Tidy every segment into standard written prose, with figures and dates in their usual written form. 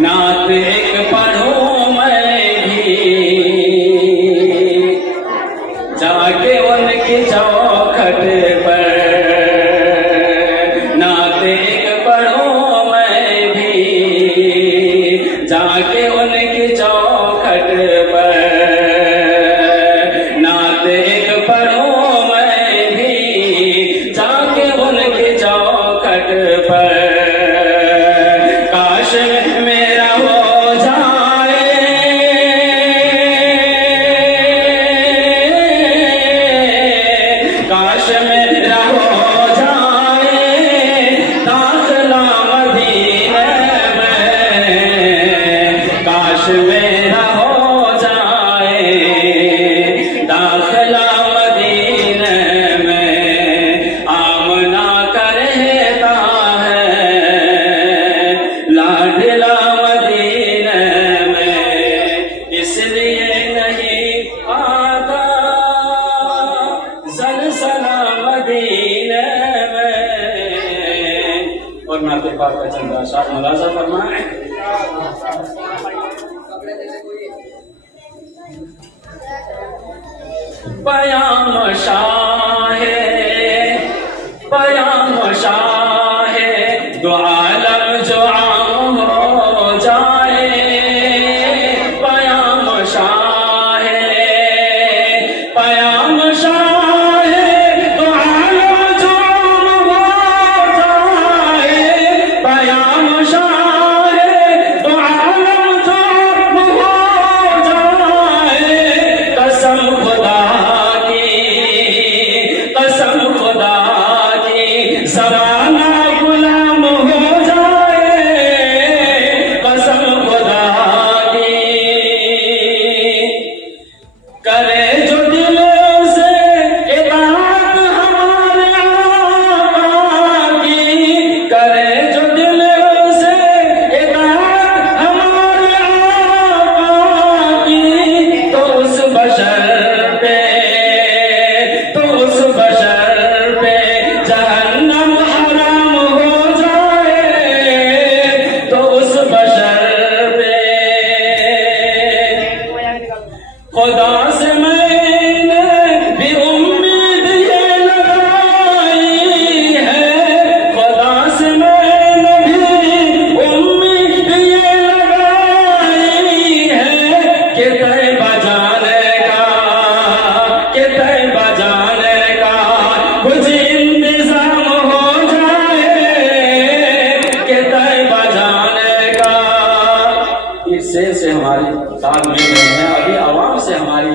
नात एक पढ़ूं मैं भी जाके उनकी चौखट पर, नात एक पढ़ूं मैं भी जाके उनकी चौखट पर, नात एक पढ़ूं मैं भी जाके उनकी चौखट पर। काश मेरा हो जाए, काश मेरा हो जाए दाखिला मदीने में, काश मेरा हो जाए दाखिला मदीने में। आमना करता है लाडला मदीने में, इसलिए नहीं आता ज़लज़ला मदीने में। और नाते पाक का चंदा शाह मुलाजा फरमाए। पयाम शाहे पयाम शाहे दो आलम जो आम हो जाए, पयाम शाहे पयाम शाहे दो आलम जो आम हो जाए, पयाम शाहे दो आलम जो आम हो जाए। कसम खुदा कसम खुदा की ज़माना गुलाम हो जाए, कसम खुदा की। करे जो दिल से इताअत हमारे आका की, करे जो दिल से इताअत हमारे आका की, तो उस बशर पे उस बशर पे जहन्नम हराम हो जाए, तो उस बशर पे खुदा से मैंने भी उम्मीद ये लगाई है, खुदा से मैंने भी उम्मीद ये लगाई है कि तैबा जाने का, कि तैबा जाने कुछ इंतजाम हो जाए, कि तैबा जाने का। इस शेर से हमारी साथ मिल रहे हैं, अभी आवाम से हमारी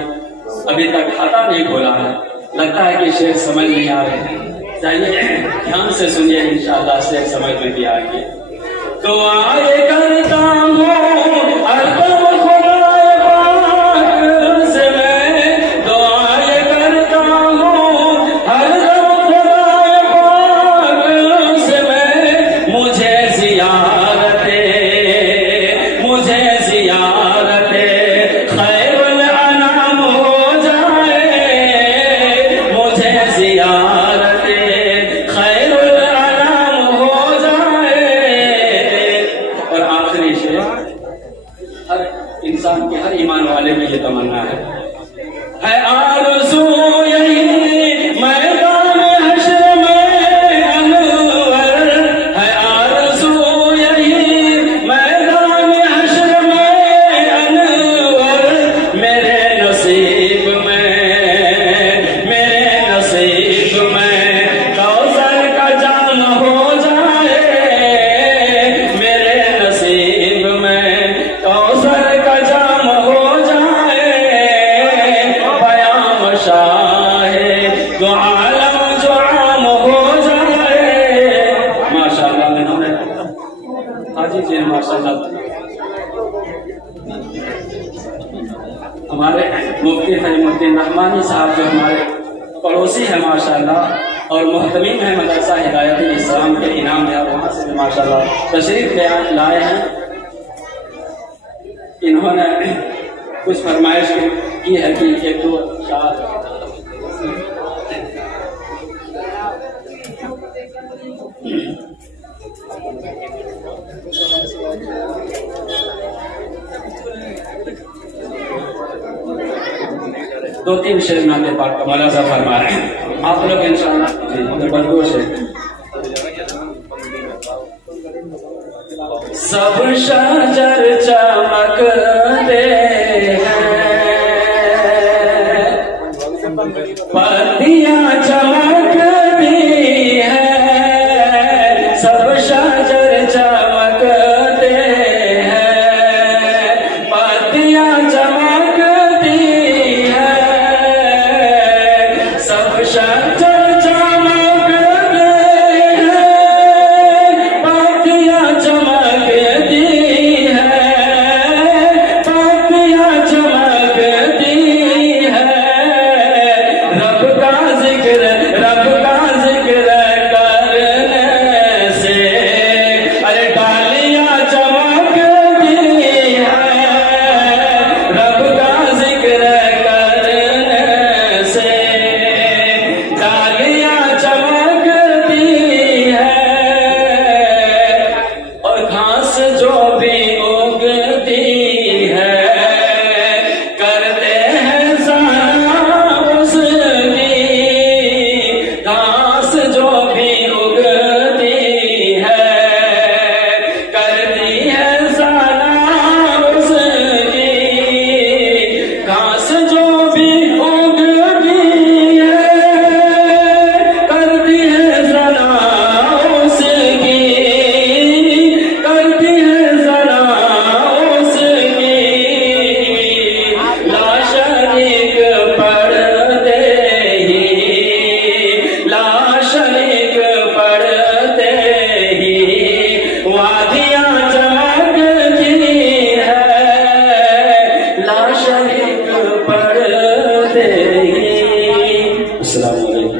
अभी तक खाता नहीं खोला है, लगता है कि शेर समझ नहीं आ रहे हैं। चाहिए ध्यान से सुनिए, इंशाअल्लाह शेर समझ में भी आएंगे। तो आए करता हूँ अरबम खुदाए पाक से मैं, दुआए करता हूँ अरबम खुदाए पाक से मैं। मुझे ज़ियारते खैरुल अनाम हो जाए, मुझे ज़ियारते खैरुल अनाम हो जाए। और आखिरी शेर, हर इंसान के, हर ईमान वाले में ये तमन्ना है आरज़ू यही मैदान हश्र में अनवर, है आरज़ू यही मैदान हश्र में अनवर। मेरे नसीब में कौसर का जाम हो जाए, मेरे नसीब में कौसर का जाम हो जाए। पयाम शाहे दो आलम जो आम हो जाए। माशाअल्लाह इन्होंने हाजी जी माशाअल्लाह हमारे मुफ्ती फरीमुद्दीन रहमानी साहब जो हमारे पड़ोसी है माशाअल्लाह, और मोहतमीम है मदरसा हिदायतुल इस्लाम के इनाम है, वहाँ से भी माशाअल्लाह तशरीफ लाए हैं। इन्होंने कुछ फरमाइश की है कि एक दो शाद 2-3 शेर नाते पाक का मौला साहब फरमा रहे हैं, आप लोग इंशाअल्लाह जी बदगोश है। सब शजर चमकते हैं, पत्तियां चमकती हैं, सब शजर चमकते हैं, पत्तियां चमकती हैं, सब शजर चमकते हैं, पत्तियां चमकती हैं, पत्तियां चमकती हैं, रब का जिक्र करने से अरे डालियां चमकती हैं, रब का जिक्र करने से डालियां चमकती हैं, और घास जो भी उगती है करते हैं सना उसकी, घास जो भी उगती है करती है सना उसकी, घास जो भी उगती है करती है सना उसकी, करती है सना उसकी, ला शरीक पढ़ते ही, ला शरीक पढ़ते ही वादियां चमकती है, ला शरीक पढ़ते ही। अस्सलाम वालेकुम।